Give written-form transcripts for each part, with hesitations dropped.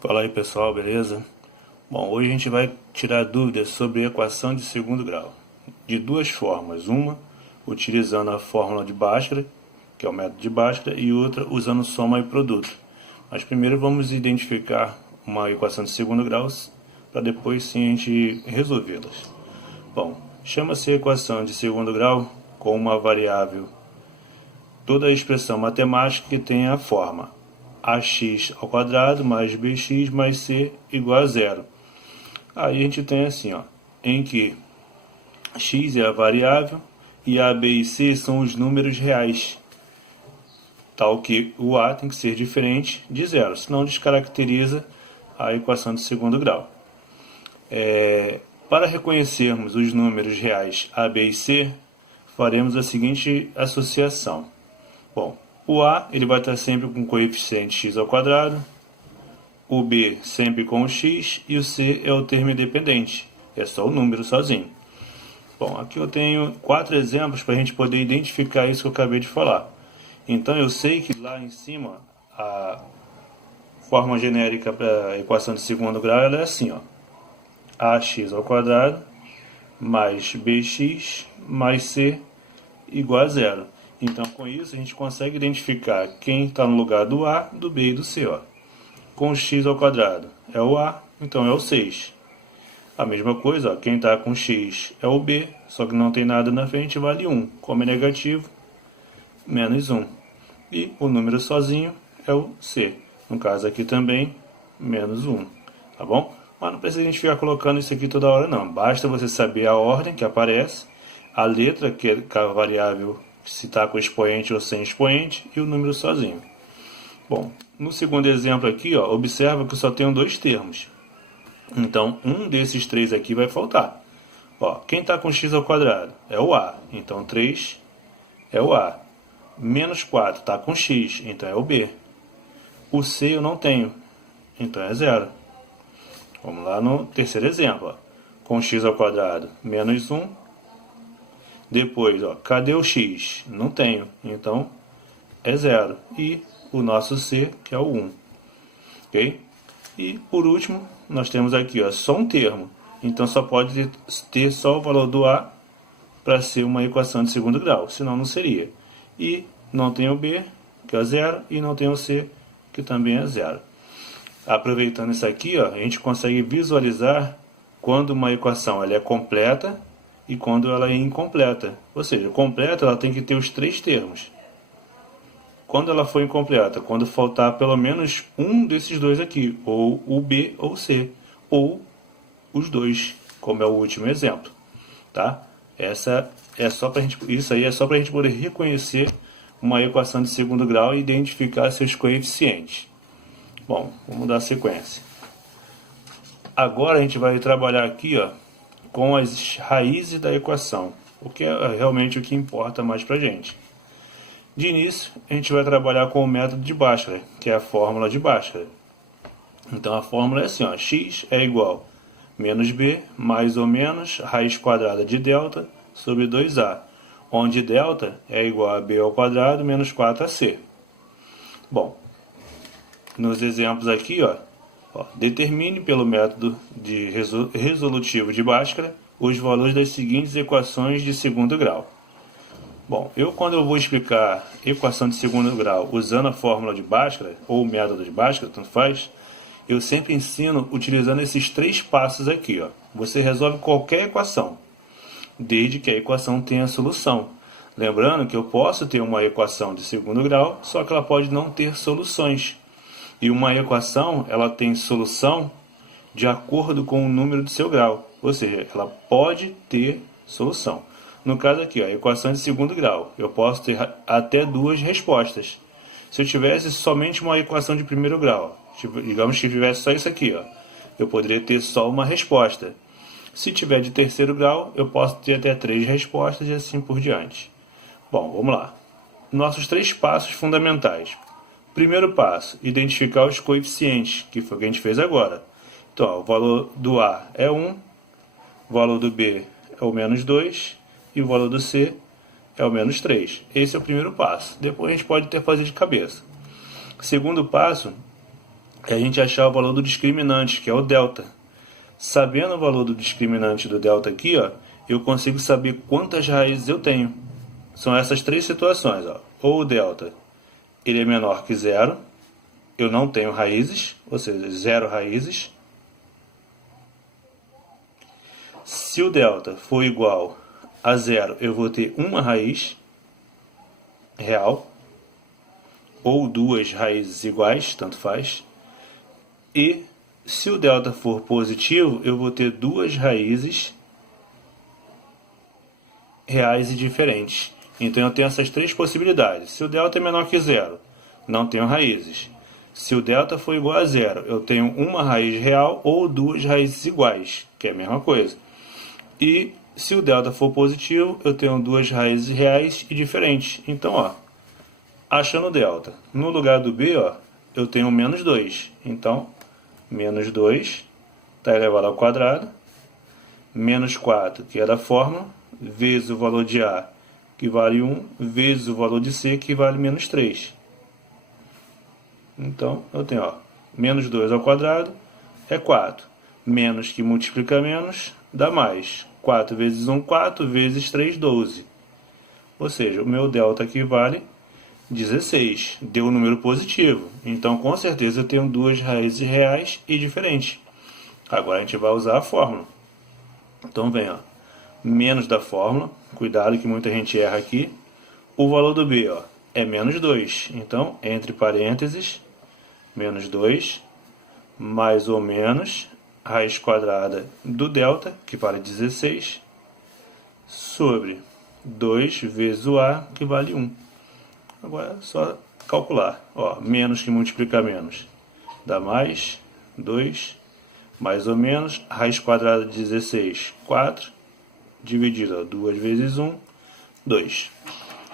Fala aí pessoal, beleza? Bom, hoje a gente vai tirar dúvidas sobre equação de segundo grau, de duas formas. Uma, utilizando a fórmula de Bhaskara, que é o método de Bhaskara, e outra, usando soma e produto. Mas primeiro vamos identificar uma equação de segundo grau, para depois sim a gente resolvê-las. Bom, chama-se equação de segundo grau com uma variável toda a expressão matemática que tem a forma ax ao quadrado mais bx mais c igual a zero. Aí a gente tem assim, ó, em que x é a variável e a, b e c são os números reais, tal que o a tem que ser diferente de zero, senão descaracteriza a equação de segundo grau. Para reconhecermos os números reais a, b e c, faremos a seguinte associação. Bom, o a ele vai estar sempre com o coeficiente x ao quadrado, o b sempre com o x e o c é o termo independente, é só o número sozinho. Bom, aqui eu tenho 4 exemplos para a gente poder identificar isso que eu acabei de falar. Então eu sei que lá em cima a forma genérica para a equação de segundo grau ela é assim, ó, ax ao quadrado mais bx mais c igual a zero. Então, com isso, a gente consegue identificar quem está no lugar do A, do B e do C. Ó. Com x ao quadrado é o A, então é o 6. A mesma coisa, ó, quem está com x é o B, só que não tem nada na frente, vale 1. Como é negativo, menos 1. E o número sozinho é o C. No caso aqui também, menos 1. Tá bom? Mas não precisa a gente ficar colocando isso aqui toda hora, não. Basta você saber a ordem que aparece, a letra, que é a variável se está com expoente ou sem expoente, e o número sozinho. Bom, no segundo exemplo aqui, ó, observa que eu só tenho dois termos. Então, um desses três aqui vai faltar. Ó, quem está com x ao quadrado é o a, então 3 é o a. Menos 4 está com x, então é o b. O c eu não tenho, então é zero. Vamos lá no terceiro exemplo. Ó. Com x ao quadrado, menos 1. Depois, ó, cadê o x? Não tenho, então é zero. E o nosso c, que é o 1. Ok? E por último, nós temos aqui ó, só um termo. Então só pode ter só o valor do a para ser uma equação de segundo grau, senão não seria. E não tem o b, que é zero, e não tem o c, que também é zero. Aproveitando isso aqui, ó, a gente consegue visualizar quando uma equação ela é completa e quando ela é incompleta. Ou seja, completa ela tem que ter os três termos. Quando ela for incompleta, quando faltar pelo menos um desses dois aqui, ou o B ou o C, ou os dois, como é o último exemplo, tá? Essa é só pra gente, isso aí é só para a gente poder reconhecer uma equação de segundo grau e identificar seus coeficientes. Bom, vamos dar sequência. Agora a gente vai trabalhar aqui, ó, com as raízes da equação, o que é realmente o que importa mais para a gente. De início, a gente vai trabalhar com o método de Bhaskara, que é a fórmula de Bhaskara. Então a fórmula é assim, ó, x é igual a menos b mais ou menos raiz quadrada de delta sobre 2a, onde delta é igual a b ao quadrado menos 4ac. Bom, nos exemplos aqui, ó, determine pelo método de resolutivo de Bhaskara os valores das seguintes equações de segundo grau. Bom, quando eu vou explicar equação de segundo grau usando a fórmula de Bhaskara, ou o método de Bhaskara, tanto faz, eu sempre ensino utilizando esses três passos aqui. Ó. Você resolve qualquer equação, desde que a equação tenha solução. Lembrando que eu posso ter uma equação de segundo grau, só que ela pode não ter soluções. E uma equação, ela tem solução de acordo com o número do seu grau. Ou seja, ela pode ter solução. No caso aqui, a equação de segundo grau, eu posso ter até duas respostas. Se eu tivesse somente uma equação de primeiro grau, digamos que tivesse só isso aqui, ó, eu poderia ter só uma resposta. Se tiver de terceiro grau, eu posso ter até 3 respostas e assim por diante. Bom, vamos lá. Nossos 3 passos fundamentais. Primeiro passo, identificar os coeficientes, que foi o que a gente fez agora. Então, ó, o valor do A é 1, o valor do B é o menos 2 e o valor do C é o menos 3. Esse é o primeiro passo. Depois a gente pode até fazer de cabeça. Segundo passo é a gente achar o valor do discriminante, que é o delta. Sabendo o valor do discriminante do delta aqui, ó, eu consigo saber quantas raízes eu tenho. São essas três situações. Ó. Ou o delta ele é menor que zero, eu não tenho raízes, ou seja, zero raízes. Se o delta for igual a zero, eu vou ter uma raiz real, ou duas raízes iguais, tanto faz. E se o delta for positivo, eu vou ter duas raízes reais e diferentes. Então eu tenho essas três possibilidades. Se o delta é menor que zero, não tenho raízes. Se o delta for igual a zero, eu tenho uma raiz real ou duas raízes iguais, que é a mesma coisa. E se o delta for positivo, eu tenho duas raízes reais e diferentes. Então, ó, achando o delta, no lugar do b, ó, eu tenho menos 2. Então, menos 2 está elevado ao quadrado, menos 4, que é da fórmula, vezes o valor de A, que vale 1, vezes o valor de C, que vale menos 3. Então, eu tenho, ó, menos 2 ao quadrado é 4. Menos que multiplica menos, dá mais. 4 vezes 1, 4, vezes 3, 12. Ou seja, o meu delta aqui vale 16. Deu um número positivo. Então, com certeza, eu tenho duas raízes reais e diferentes. Agora a gente vai usar a fórmula. Então, vem, ó, menos da fórmula. Cuidado que muita gente erra aqui. O valor do b, ó, é menos 2. Então, entre parênteses, menos 2, mais ou menos, raiz quadrada do delta, que vale 16, sobre 2 vezes o A, que vale 1. Agora é só calcular. Ó, menos que multiplica menos dá mais, 2, mais ou menos, raiz quadrada de 16, 4, dividido, ó, 2 vezes 1, 2.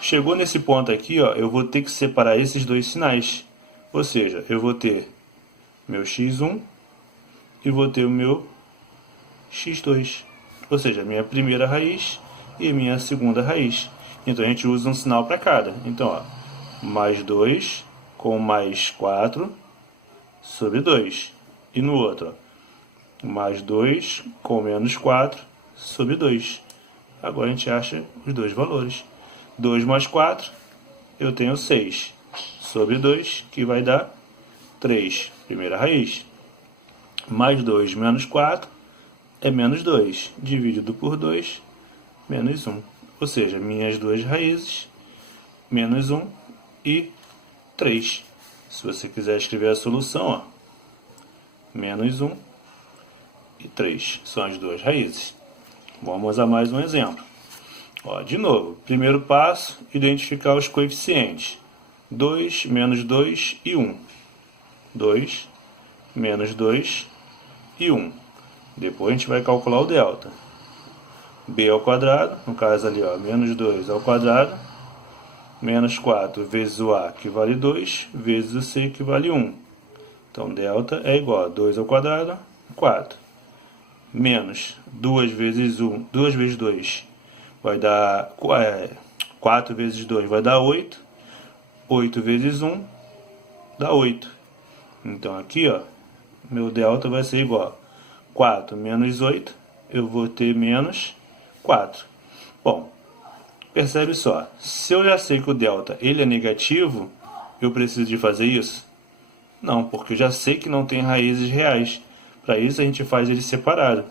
Chegou nesse ponto aqui, ó, eu vou ter que separar esses dois sinais. Ou seja, eu vou ter meu x1 e vou ter o meu x2. Ou seja, a minha primeira raiz e a minha segunda raiz. Então a gente usa um sinal para cada. Então, ó, mais 2 com mais 4 sobre 2. E no outro, ó, mais 2 com menos 4 sobre 2. Agora a gente acha os dois valores. 2 mais 4, eu tenho 6 sobre 2, que vai dar 3, primeira raiz. Mais 2 menos 4 é menos 2, dividido por 2, menos 1. Ou seja, minhas duas raízes, menos 1 e 3. Se você quiser escrever a solução, ó, menos 1 e 3 são as duas raízes. Vamos a mais um exemplo. Ó, de novo, primeiro passo, identificar os coeficientes. 2, menos 2 e 1. 2, menos 2 e 1. Depois a gente vai calcular o delta. B ao quadrado, no caso ali, ó, menos 2 ao quadrado, menos 4 vezes o A, que vale 2, vezes o C, que vale 1. Então, delta é igual a 2 ao quadrado, 4. Menos 2 vezes 1, 2 vezes 2 vai dar 4 vezes 2 vai dar 8. 8 vezes 1 dá 8. Então aqui, ó, meu delta vai ser igual a 4 menos 8, eu vou ter menos 4. Bom, percebe só, se eu já sei que o delta ele é negativo, eu preciso de fazer isso? Não, porque eu já sei que não tem raízes reais. Para isso a gente faz ele separado.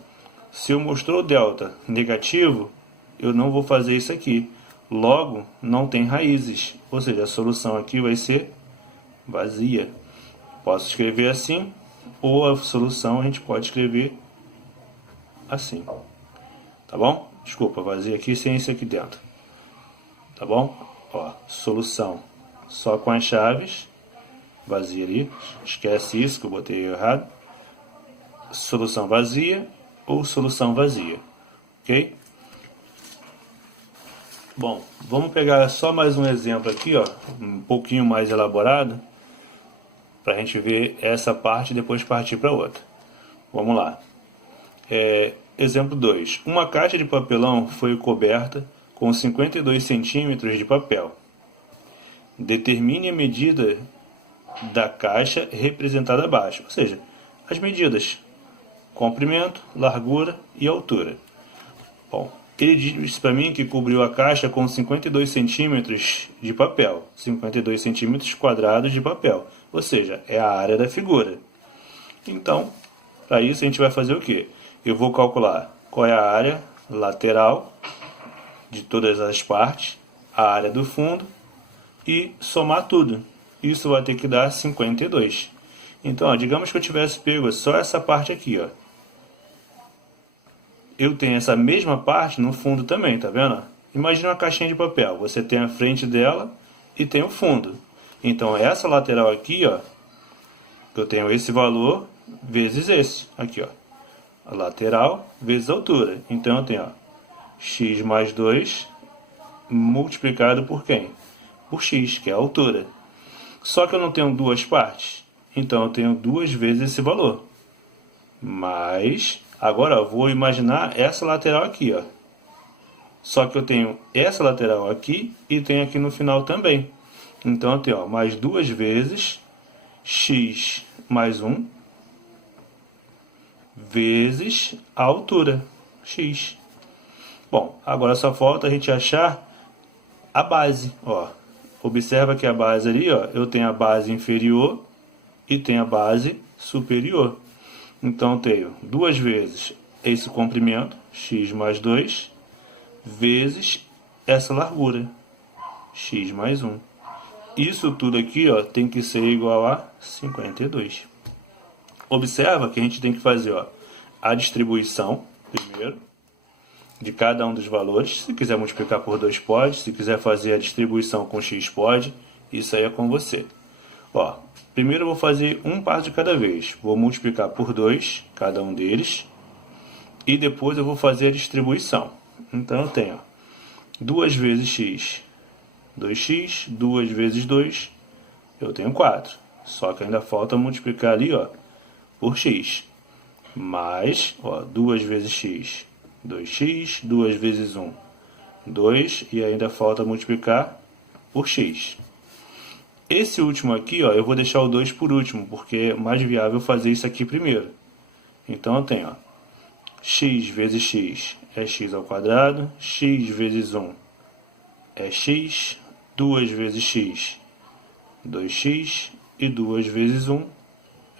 Se eu mostrou o delta negativo, eu não vou fazer isso aqui. Logo, não tem raízes. Ou seja, a solução aqui vai ser vazia. Posso escrever assim, ou a solução a gente pode escrever assim. Tá bom? Desculpa, vazia aqui sem isso aqui dentro. Tá bom? Ó, solução só com as chaves. Vazia ali. Esquece isso que eu botei errado. Solução vazia ou solução vazia. Ok? Bom, vamos pegar só mais um exemplo aqui, ó, um pouquinho mais elaborado, para a gente ver essa parte e depois partir para outra. Vamos lá. Exemplo 2. Uma caixa de papelão foi coberta com 52 centímetros de papel. Determine a medida da caixa representada abaixo, ou seja, as medidas: comprimento, largura e altura. Bom, ele disse para mim que cobriu a caixa com 52 centímetros de papel, 52 centímetros quadrados de papel, ou seja, é a área da figura. Então, para isso a gente vai fazer o quê? Eu vou calcular qual é a área lateral de todas as partes, a área do fundo e somar tudo. Isso vai ter que dar 52. Então, ó, digamos que eu tivesse pego só essa parte aqui, ó. Eu tenho essa mesma parte no fundo também, tá vendo? Imagina uma caixinha de papel. Você tem a frente dela e tem o fundo. Então, essa lateral aqui, ó, eu tenho esse valor vezes esse. Aqui, ó. A lateral vezes a altura. Então, eu tenho, ó, x mais 2 multiplicado por quem? Por x, que é a altura. Só que eu não tenho duas partes. Então, eu tenho duas vezes esse valor. Mas, agora eu vou imaginar essa lateral aqui, ó. Só que eu tenho essa lateral aqui e tenho aqui no final também. Então, eu tenho, ó, mais duas vezes x mais 1 vezes a altura, x. Bom, agora só falta a gente achar a base, ó. Observa que a base ali, ó, eu tenho a base inferior e tenho a base superior. Então, eu tenho duas vezes esse comprimento, x mais 2, vezes essa largura, x mais 1. Isso tudo aqui, ó, tem que ser igual a 52. Observa que a gente tem que fazer, ó, a distribuição primeiro de cada um dos valores. Se quiser multiplicar por 2 pode, se quiser fazer a distribuição com x pode, isso aí é com você. Ó, primeiro eu vou fazer um par de cada vez. Vou multiplicar por 2 cada um deles e depois eu vou fazer a distribuição. Então eu tenho, ó, 2 vezes x, 2x, 2 vezes 2, eu tenho 4. Só que ainda falta multiplicar ali, ó, por x. Mais, ó, 2 vezes x, 2x, 2 vezes 1, 2, e ainda falta multiplicar por x. Esse último aqui, ó, eu vou deixar o 2 por último, porque é mais viável fazer isso aqui primeiro. Então eu tenho, ó, x vezes x é x ao quadrado, x vezes 1 é x, 2 vezes x, 2x, e 2 vezes 1,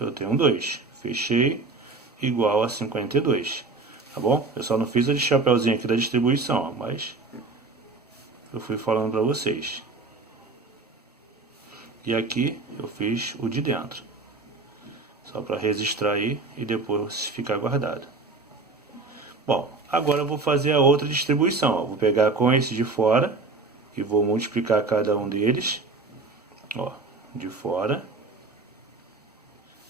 eu tenho 2. Fechei, igual a 52. Tá bom? Eu só não fiz a chapeuzinho aqui da distribuição, ó, mas eu fui falando para vocês. E aqui eu fiz o de dentro. Só para registrar aí e depois ficar guardado. Bom, agora eu vou fazer a outra distribuição. Ó. Vou pegar com esse de fora e vou multiplicar cada um deles. Ó, de fora.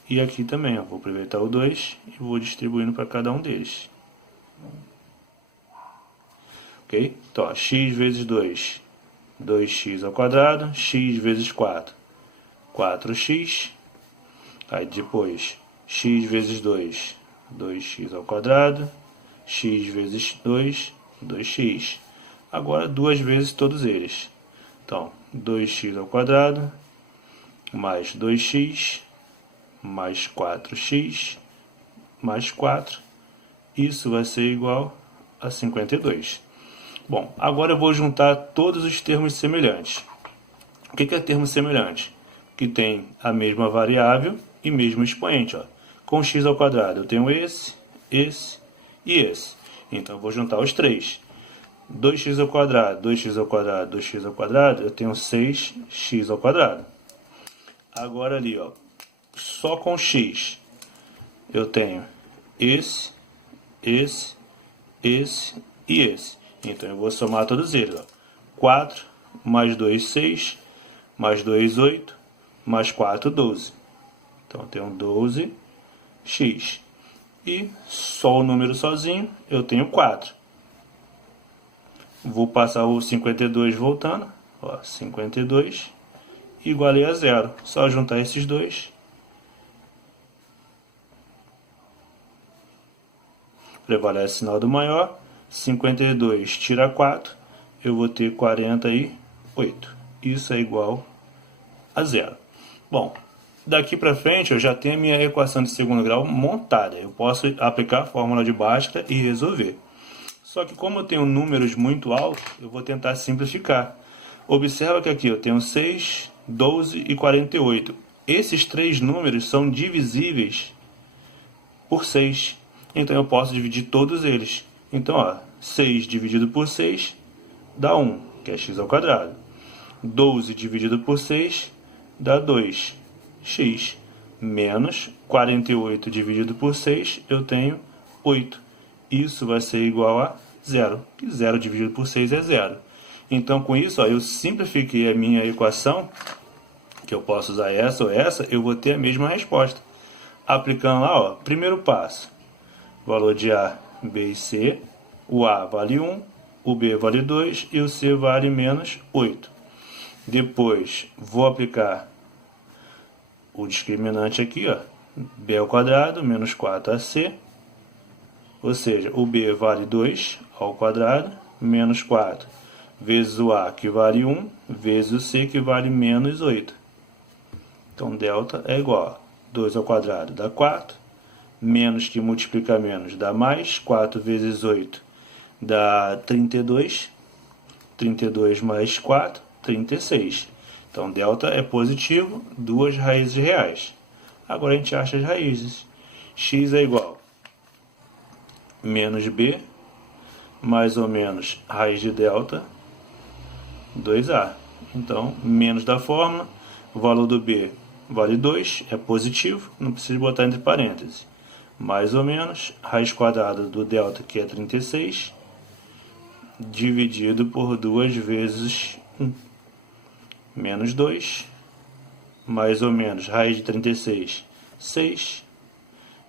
E aqui também, ó, vou aproveitar o 2 e vou distribuindo para cada um deles. Ok? Então, ó, x vezes 2, 2x ao quadrado, x vezes 4, 4x. Aí depois, x vezes 2, 2x ao quadrado, x vezes 2, 2x. Agora, duas vezes todos eles. Então, 2x ao quadrado, mais 2x, mais 4x, mais 4. Isso vai ser igual a 52. Bom, agora eu vou juntar todos os termos semelhantes. O que é termo semelhante? Que tem a mesma variável e mesmo expoente. Ó. Com x ao quadrado eu tenho esse e esse. Então eu vou juntar os três. 2x ao quadrado, 2x ao quadrado, 2x ao quadrado, eu tenho 6x ao quadrado. Agora ali, ó, só com x eu tenho esse e esse. Então eu vou somar todos eles. Ó. 4 mais 2, 6, mais 2, 8, mais 4, 12. Então eu tenho 12x. E só o número sozinho eu tenho 4. Vou passar o 52 voltando. Ó, 52 igualei a 0. Só juntar esses dois. Prevalece o sinal do maior. 52 tira 4. Eu vou ter 48. Isso é igual a 0. Bom, daqui para frente eu já tenho a minha equação de segundo grau montada. Eu posso aplicar a fórmula de Bhaskara e resolver. Só que como eu tenho números muito altos, eu vou tentar simplificar. Observa que aqui eu tenho 6, 12 e 48. Esses três números são divisíveis por 6. Então eu posso dividir todos eles. Então, ó, 6 dividido por 6 dá 1, que é x ao quadrado. 12 dividido por 6 dá 2x. Menos 48 dividido por 6, eu tenho 8. Isso vai ser igual a 0. Que 0 dividido por 6 é 0. Então, com isso, ó, eu simplifiquei a minha equação, que eu posso usar essa ou essa, eu vou ter a mesma resposta. Aplicando lá, ó, primeiro passo, valor de A, B e C, o A vale 1, o B vale 2 e o C vale menos 8. Depois, vou aplicar o discriminante aqui, ó, B ao quadrado menos 4AC, ou seja, o B vale 2 ao quadrado menos 4, vezes o A, que vale 1, vezes o C, que vale menos 8. Então, delta é igual a 2 ao quadrado dá 4, menos que multiplica menos dá mais, 4 vezes 8 dá 32, 32 mais 4, 36. Então, delta é positivo, duas raízes reais. Agora a gente acha as raízes. X é igual a menos B, mais ou menos raiz de delta, 2A. Então, menos da fórmula, o valor do B vale 2, é positivo, não precisa botar entre parênteses. Mais ou menos, raiz quadrada do delta, que é 36, dividido por 2 vezes 1. Menos 2, mais ou menos, raiz de 36, 6,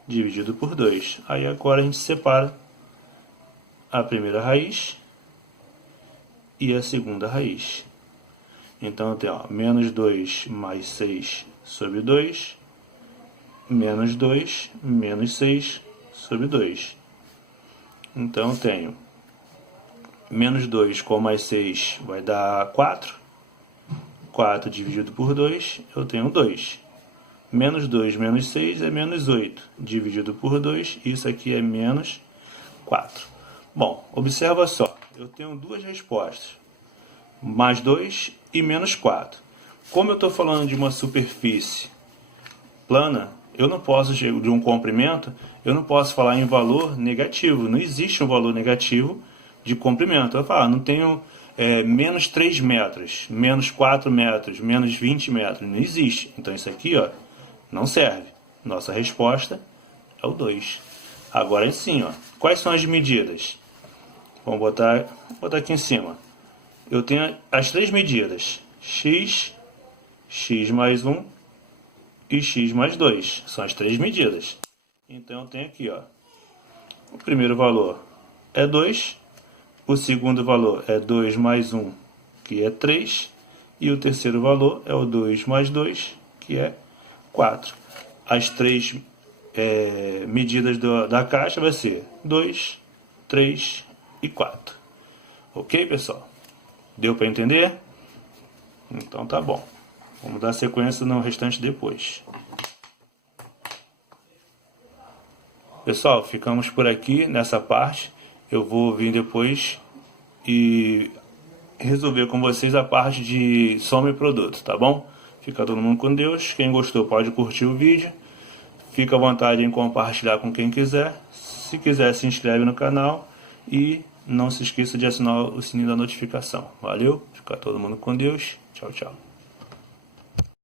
dividido por 2. Aí agora a gente separa a primeira raiz e a segunda raiz. Então tem, ó, menos 2 mais 6 sobre 2, menos 2, menos 6 sobre 2. Então eu tenho menos 2 com mais 6 vai dar 4. 4 dividido por 2, eu tenho 2. Menos 2 menos 6 é menos 8. Dividido por 2, isso aqui é menos 4. Bom, observa só. Eu tenho duas respostas. Mais 2 e menos 4. Como eu estou falando de uma superfície plana, eu não posso, de um comprimento, eu não posso falar em valor negativo. Não existe um valor negativo de comprimento. Eu vou falar, não tenho menos 3 metros, menos 4 metros, menos 20 metros. Não existe. Então isso aqui, ó, não serve. Nossa resposta é o 2. Agora sim, ó, quais são as medidas? Vamos botar aqui em cima. Eu tenho as três medidas. X, x mais 1 e x mais 2. São as três medidas. Então eu tenho aqui, ó, o primeiro valor é 2. O segundo valor é 2 mais 1, que é 3. E o terceiro valor é o 2 mais 2, que é 4. As três medidas da caixa vai ser 2, 3 e 4. Ok, pessoal? Deu para entender? Então tá bom. Vamos dar sequência no restante depois. Pessoal, ficamos por aqui nessa parte. Eu vou vir depois e resolver com vocês a parte de soma e produto, tá bom? Fica todo mundo com Deus. Quem gostou pode curtir o vídeo. Fica à vontade em compartilhar com quem quiser. Se quiser, se inscreve no canal e não se esqueça de assinar o sininho da notificação. Valeu? Fica todo mundo com Deus. Tchau, tchau.